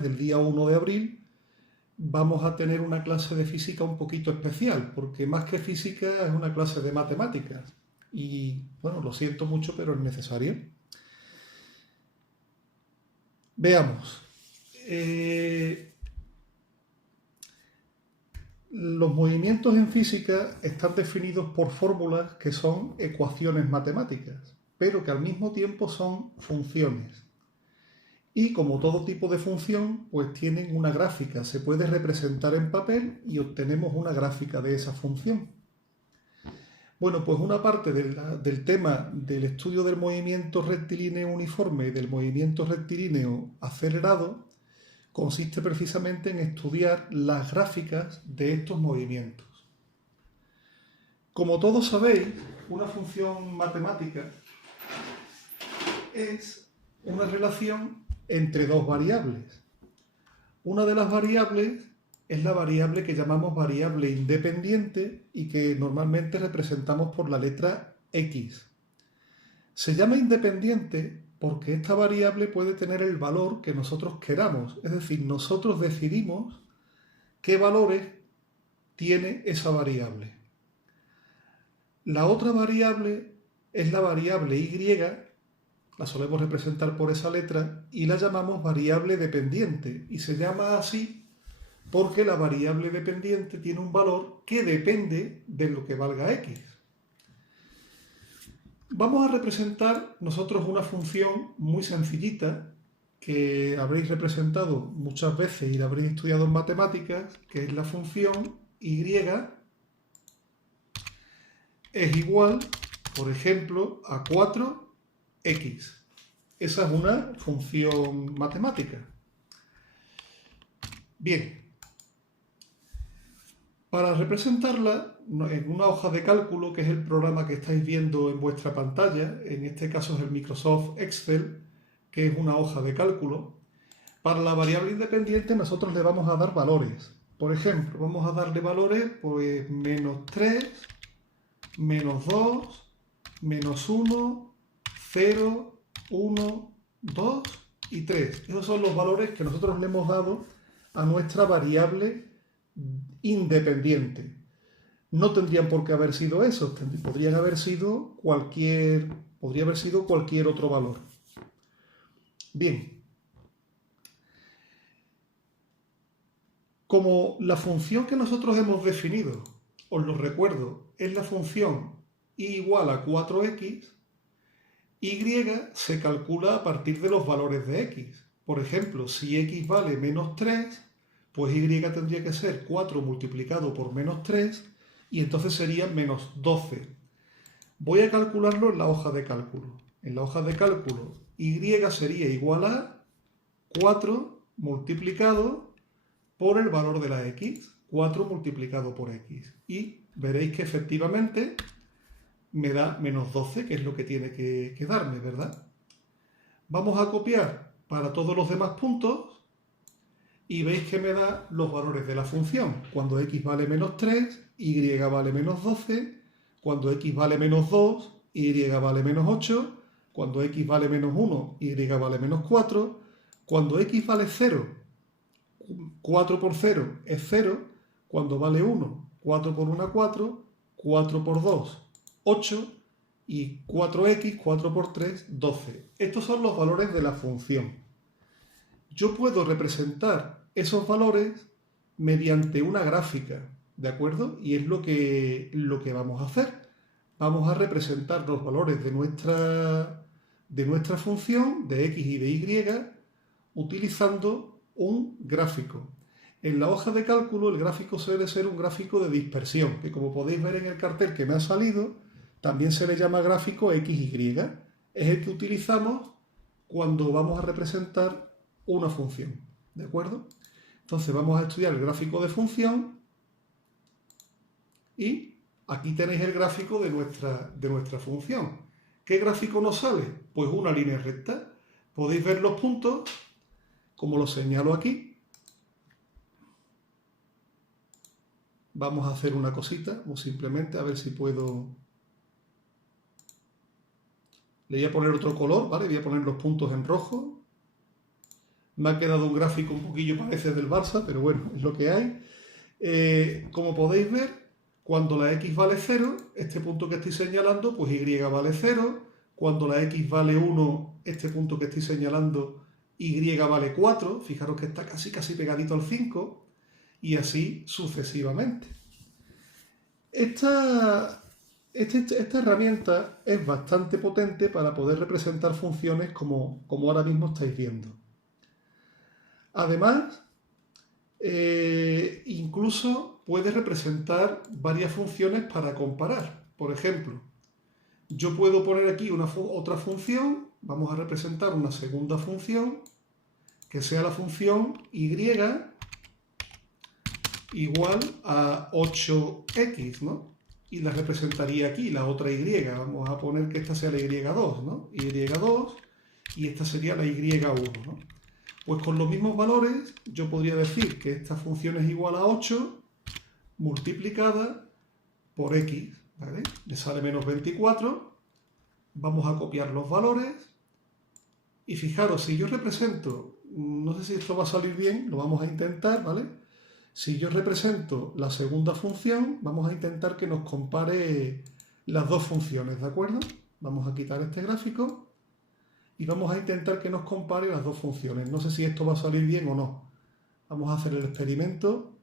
del día 1 de abril vamos a tener una clase de física un poquito especial, porque más que física es una clase de matemáticas. Y bueno, lo siento mucho, pero es necesario. Veamos. Los movimientos en física están definidos por fórmulas que son ecuaciones matemáticas, pero que al mismo tiempo son funciones. Y como todo tipo de función, pues tienen una gráfica, se puede representar en papel y obtenemos una gráfica de esa función. Bueno, pues una parte del tema del estudio del movimiento rectilíneo uniforme y del movimiento rectilíneo acelerado consiste precisamente en estudiar las gráficas de estos movimientos. Como todos sabéis, una función matemática es una relación entre dos variables. Una de las variables es la variable que llamamos variable independiente y que normalmente representamos por la letra X. Se llama independiente porque esta variable puede tener el valor que nosotros queramos, es decir, nosotros decidimos qué valores tiene esa variable. La otra variable es la variable Y, la solemos representar por esa letra y la llamamos variable dependiente y se llama así porque la variable dependiente tiene un valor que depende de lo que valga X. Vamos a representar nosotros una función muy sencillita que habréis representado muchas veces y la habréis estudiado en matemáticas, que es la función Y es igual, por ejemplo, a 4x. Esa es una función matemática. Bien, para representarla en una hoja de cálculo, que es el programa que estáis viendo en vuestra pantalla, en este caso es el Microsoft Excel, que es una hoja de cálculo, para la variable independiente nosotros le vamos a dar valores. Por ejemplo, vamos a darle valores, pues menos 3, menos 2, menos 1, 0, 1, 2 y 3. Esos son los valores que nosotros le hemos dado a nuestra variable independiente. No tendrían por qué haber sido esos, podría haber sido cualquier otro valor. Bien. Como la función que nosotros hemos definido, os lo recuerdo, es la función y igual a 4x, y se calcula a partir de los valores de x. Por ejemplo, si x vale menos 3, pues y tendría que ser 4 multiplicado por menos 3, y entonces sería menos 12. Voy a calcularlo en la hoja de cálculo. En la hoja de cálculo, y sería igual a 4 multiplicado por el valor de la x, 4 multiplicado por x. Y veréis que efectivamente me da menos 12, que es lo que tiene que darme, ¿verdad? Vamos a copiar para todos los demás puntos y veis que me da los valores de la función. Cuando x vale menos 3, y vale menos 12. Cuando x vale menos 2, y vale menos 8. Cuando x vale menos 1, y vale menos 4. Cuando x vale 0, 4 por 0 es 0. Cuando vale 1, 4 por 1, 4. 4 por 2, 8. Y 4x, 4 por 3, 12. Estos son los valores de la función. Yo puedo representar esos valores mediante una gráfica, ¿de acuerdo? Y es lo que vamos a hacer. Vamos a representar los valores de nuestra función, de x y de y, utilizando un gráfico. En la hoja de cálculo el gráfico suele ser un gráfico de dispersión, que como podéis ver en el cartel que me ha salido, también se le llama gráfico XY. Es el que utilizamos cuando vamos a representar una función, ¿de acuerdo? Entonces vamos a estudiar el gráfico de función y aquí tenéis el gráfico de nuestra función. ¿Qué gráfico nos sale? Pues una línea recta. Podéis ver los puntos, como los señalo aquí. Vamos a hacer una cosita, o simplemente a ver si puedo... Le voy a poner otro color, ¿vale? Voy a poner los puntos en rojo. Me ha quedado un gráfico un poquillo parece del Barça, pero bueno, es lo que hay. Como podéis ver, cuando la x vale 0, este punto que estoy señalando, pues y vale 0. Cuando la x vale 1, este punto que estoy señalando, y vale 4. Fijaros que está casi pegadito al 5. Y así sucesivamente. Esta herramienta es bastante potente para poder representar funciones como ahora mismo estáis viendo. Además, incluso puede representar varias funciones para comparar. Por ejemplo, yo puedo poner aquí otra función, vamos a representar una segunda función, que sea la función y igual a 8x, ¿no? Y la representaría aquí, la otra y. Vamos a poner que esta sea la y2, ¿no? y2 y esta sería la y1, ¿no? Pues con los mismos valores yo podría decir que esta función es igual a 8 multiplicada por x, ¿vale? Le sale menos 24. Vamos a copiar los valores. Y fijaros, si yo represento, no sé si esto va a salir bien, lo vamos a intentar, ¿vale? Si yo represento la segunda función, vamos a intentar que nos compare las dos funciones, ¿de acuerdo? Vamos a quitar este gráfico y vamos a intentar que nos compare las dos funciones. No sé si esto va a salir bien o no. Vamos a hacer el experimento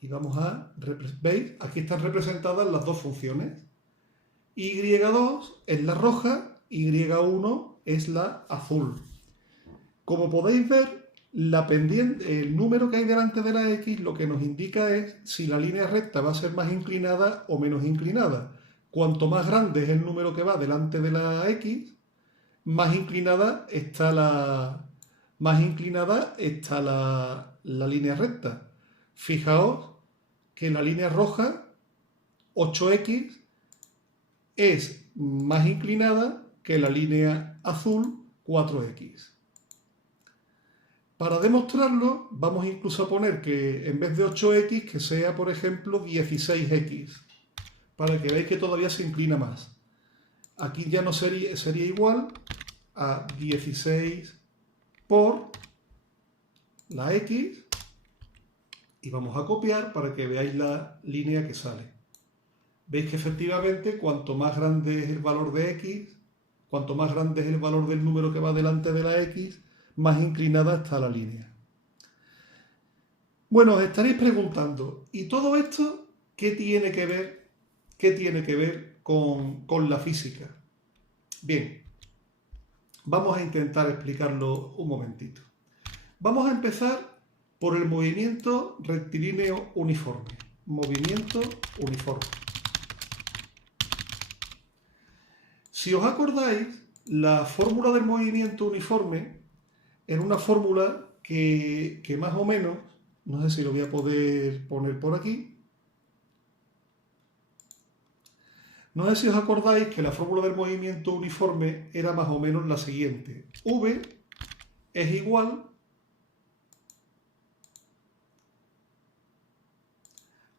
y vamos a... ¿Veis? Aquí están representadas las dos funciones. Y2 es la roja, Y1 es la azul. Como podéis ver, la pendiente, el número que hay delante de la x lo que nos indica es si la línea recta va a ser más inclinada o menos inclinada. Cuanto más grande es el número que va delante de la x, más inclinada está la línea recta. Fijaos que la línea roja, 8x, es más inclinada que la línea azul, 4x. Para demostrarlo, vamos incluso a poner que en vez de 8x, que sea, por ejemplo, 16x, para que veáis que todavía se inclina más. Aquí ya no sería igual a 16 por la x, y vamos a copiar para que veáis la línea que sale. Veis que efectivamente cuanto más grande es el valor de x, cuanto más grande es el valor del número que va delante de la x, más inclinada está la línea. Bueno, os estaréis preguntando, ¿y todo esto qué tiene que ver con la física? Bien, vamos a intentar explicarlo un momentito. Vamos a empezar por el movimiento rectilíneo uniforme. Movimiento uniforme. Si os acordáis, la fórmula del movimiento uniforme era una fórmula que más o menos, no sé si lo voy a poder poner por aquí, no sé si os acordáis que la fórmula del movimiento uniforme era más o menos la siguiente. V es igual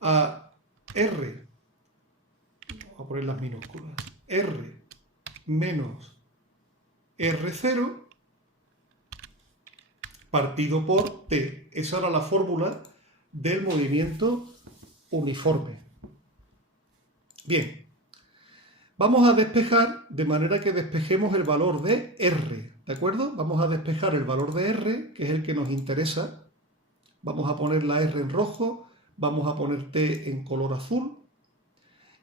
a R, vamos a poner las minúsculas, R menos R0 partido por T. Esa era la fórmula del movimiento uniforme. Bien, vamos a despejar de manera que despejemos el valor de R, ¿de acuerdo? Vamos a despejar el valor de R, que es el que nos interesa. Vamos a poner la R en rojo, vamos a poner T en color azul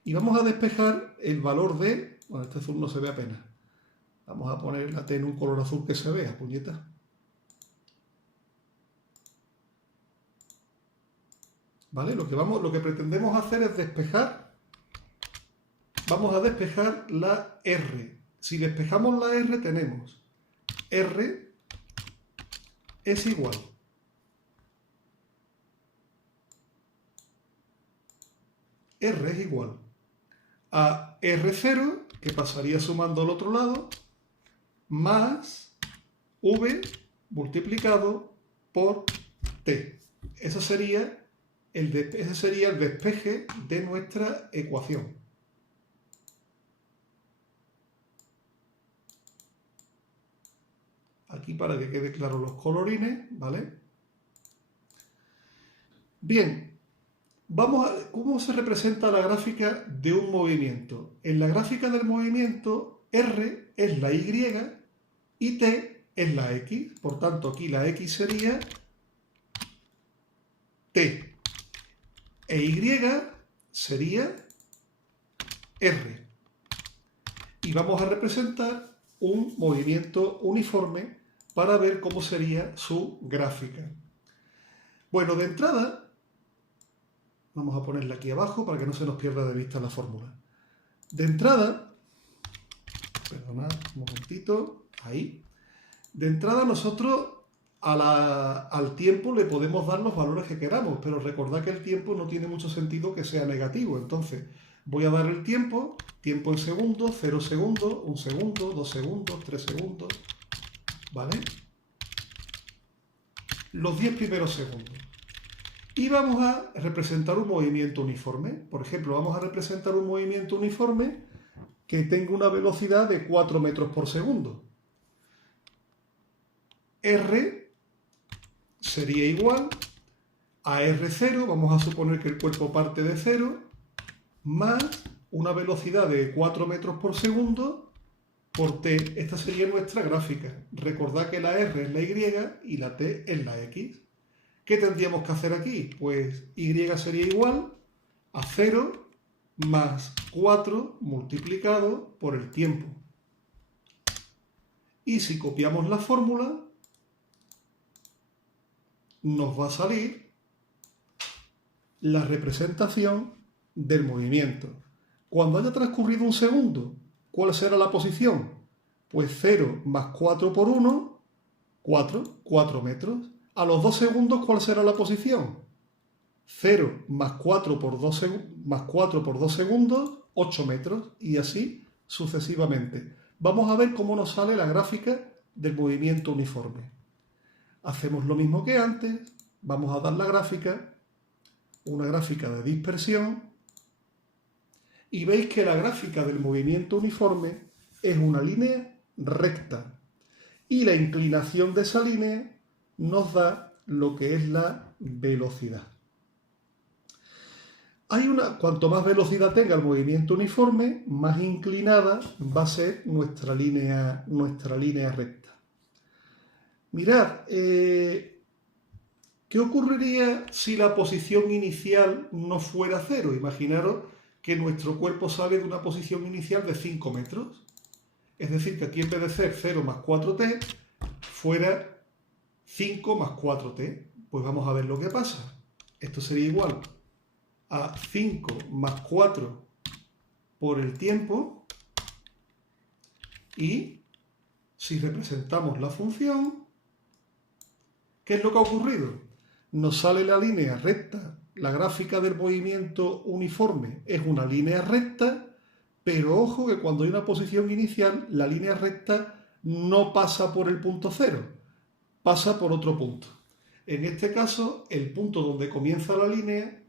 y vamos a despejar el valor de... Bueno, este azul no se ve apenas. Vamos a poner la T en un color azul que se vea, puñeta. ¿Vale? Lo que pretendemos hacer es despejar. Vamos a despejar la R. Si despejamos la R tenemos R es igual a R0, que pasaría sumando al otro lado, más V multiplicado por T. Ese sería el despeje de nuestra ecuación. Aquí aquí para que quede claro los colorines, ¿vale? Bien, vamos a cómo se representa la gráfica de un movimiento. En la gráfica del movimiento, R es la Y y T es la X. Por tanto, aquí la X sería T e Y sería R. Y vamos a representar un movimiento uniforme para ver cómo sería su gráfica. Bueno, de entrada, vamos a ponerla aquí abajo para que no se nos pierda de vista la fórmula. De entrada, perdonad un momentito, ahí. De entrada nosotros al tiempo le podemos dar los valores que queramos, pero recordad que el tiempo no tiene mucho sentido que sea negativo. Entonces, voy a dar el tiempo en segundos, 0 segundos, 1 segundo, 2 segundos, 3 segundos, ¿vale? Los 10 primeros segundos. Y vamos a representar un movimiento uniforme. Por ejemplo, vamos a representar un movimiento uniforme que tenga una velocidad de 4 metros por segundo. R sería igual a R0, vamos a suponer que el cuerpo parte de 0, más una velocidad de 4 metros por segundo por T. Esta sería nuestra gráfica. Recordad que la R es la Y y la T es la X. ¿Qué tendríamos que hacer aquí? Pues Y sería igual a 0 más 4 multiplicado por el tiempo. Y si copiamos la fórmula, nos va a salir la representación del movimiento. Cuando haya transcurrido un segundo, ¿cuál será la posición? Pues 0 más 4 por 1, 4 metros. A los 2 segundos, ¿cuál será la posición? 0 más 4 por 2 segundos, 8 metros, y así sucesivamente. Vamos a ver cómo nos sale la gráfica del movimiento uniforme. Hacemos lo mismo que antes, vamos a dar la gráfica, una gráfica de dispersión, y veis que la gráfica del movimiento uniforme es una línea recta, y la inclinación de esa línea nos da lo que es la velocidad. Cuanto más velocidad tenga el movimiento uniforme, más inclinada va a ser nuestra línea recta. Mirad, ¿qué ocurriría si la posición inicial no fuera 0? Imaginaros que nuestro cuerpo sale de una posición inicial de 5 metros. Es decir, que aquí en vez de ser 0 más 4t, fuera 5 más 4t. Pues vamos a ver lo que pasa. Esto sería igual a 5 más 4 por el tiempo. Y si representamos la función, ¿qué es lo que ha ocurrido? Nos sale la línea recta. La gráfica del movimiento uniforme es una línea recta, pero ojo que cuando hay una posición inicial, la línea recta no pasa por el punto 0, pasa por otro punto. En este caso, el punto donde comienza la línea,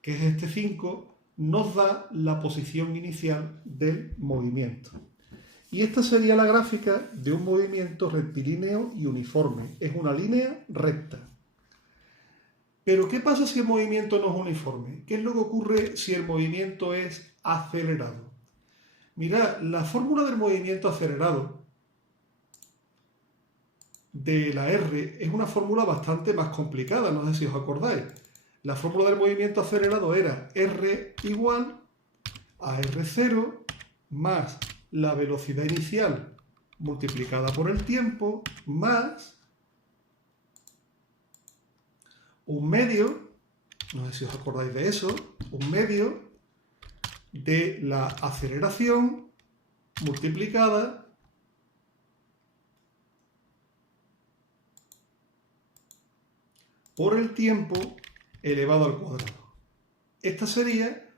que es este 5, nos da la posición inicial del movimiento. Y esta sería la gráfica de un movimiento rectilíneo y uniforme. Es una línea recta. Pero ¿qué pasa si el movimiento no es uniforme? ¿Qué es lo que ocurre si el movimiento es acelerado? Mirad, la fórmula del movimiento acelerado de la R es una fórmula bastante más complicada, no sé si os acordáis. La fórmula del movimiento acelerado era R igual a R0 más la velocidad inicial multiplicada por el tiempo más un medio, no sé si os acordáis de eso, un medio de la aceleración multiplicada por el tiempo elevado al cuadrado. Esta sería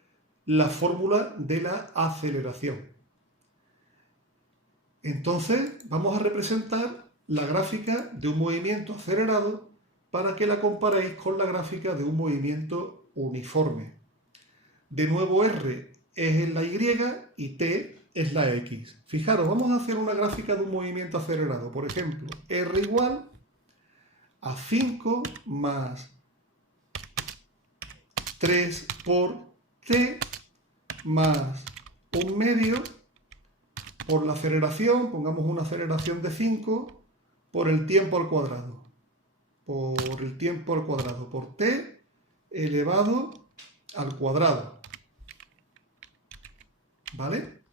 la fórmula de la aceleración. Entonces vamos a representar la gráfica de un movimiento acelerado para que la comparéis con la gráfica de un movimiento uniforme. De nuevo R es en la Y y T es la X. Fijaros, vamos a hacer una gráfica de un movimiento acelerado. Por ejemplo, R igual a 5 más 3 por T más 1/2 por la aceleración, pongamos una aceleración de 5, por el tiempo al cuadrado. Por el tiempo al cuadrado, por T elevado al cuadrado. ¿Vale?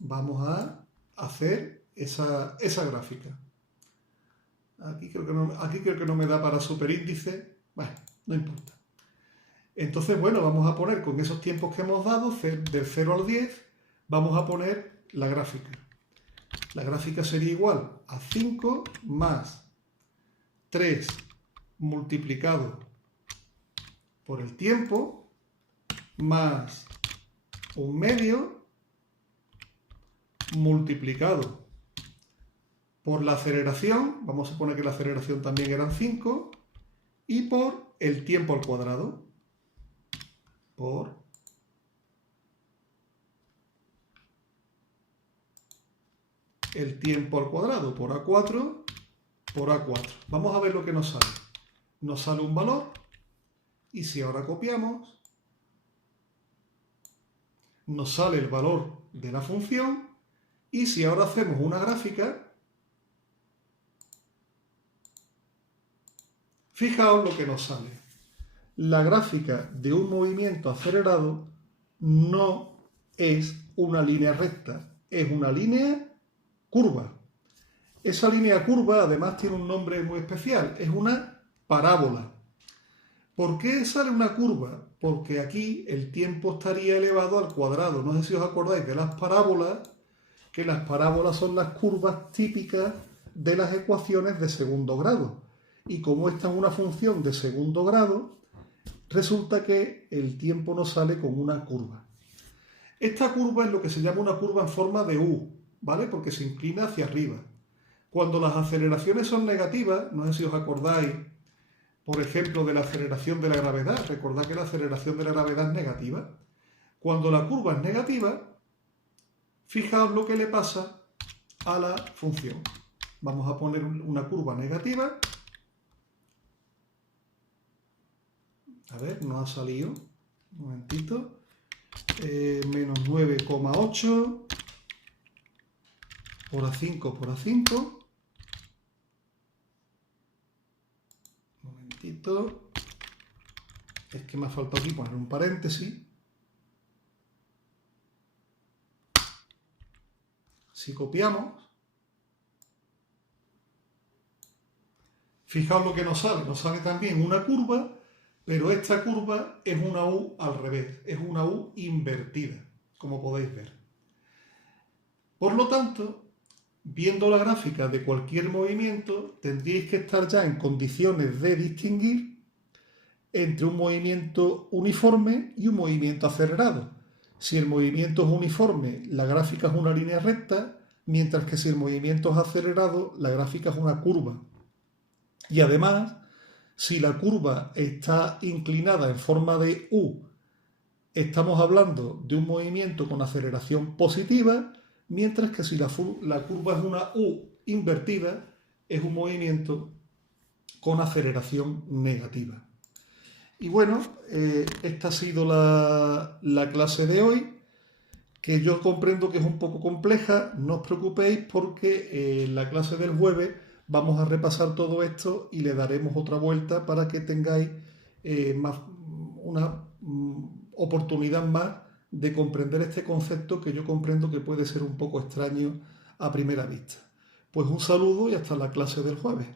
Vamos a hacer esa gráfica. Aquí creo que no me da para superíndice. Bueno, no importa. Entonces, bueno, vamos a poner con esos tiempos que hemos dado, del 0 al 10, vamos a poner la gráfica. La gráfica sería igual a 5 más 3 multiplicado por el tiempo más 1/2 multiplicado por la aceleración, vamos a poner que la aceleración también eran 5, y por el tiempo al cuadrado, por el tiempo al cuadrado, por A4, por A4. Vamos a ver lo que nos sale. Nos sale un valor, y si ahora copiamos, nos sale el valor de la función, y si ahora hacemos una gráfica, fijaos lo que nos sale. La gráfica de un movimiento acelerado no es una línea recta, es una línea curva. Esa línea curva además tiene un nombre muy especial, es una parábola. ¿Por qué sale una curva? Porque aquí el tiempo estaría elevado al cuadrado. No sé si os acordáis de las parábolas, que las parábolas son las curvas típicas de las ecuaciones de segundo grado. Y como esta es una función de segundo grado, resulta que el tiempo nos sale con una curva. Esta curva es lo que se llama una curva en forma de U, ¿vale? Porque se inclina hacia arriba. Cuando las aceleraciones son negativas, no sé si os acordáis, por ejemplo, de la aceleración de la gravedad. Recordad que la aceleración de la gravedad es negativa. Cuando la curva es negativa, fijaos lo que le pasa a la función. Vamos a poner una curva negativa. A ver, no ha salido. Un momentito. Menos 9,8 por A5 por A5. Un momentito. Es que me ha faltado aquí poner un paréntesis. Si copiamos, fijaos lo que nos sale también una curva, pero esta curva es una U al revés, es una U invertida, como podéis ver. Por lo tanto, viendo la gráfica de cualquier movimiento, tendríais que estar ya en condiciones de distinguir entre un movimiento uniforme y un movimiento acelerado. Si el movimiento es uniforme, la gráfica es una línea recta, mientras que si el movimiento es acelerado, la gráfica es una curva. Y además, si la curva está inclinada en forma de U, estamos hablando de un movimiento con aceleración positiva, mientras que si la curva es una U invertida, es un movimiento con aceleración negativa. Y bueno, esta ha sido la clase de hoy, que yo comprendo que es un poco compleja. No os preocupéis porque en la clase del jueves vamos a repasar todo esto y le daremos otra vuelta para que tengáis una oportunidad más de comprender este concepto que yo comprendo que puede ser un poco extraño a primera vista. Pues un saludo y hasta la clase del jueves.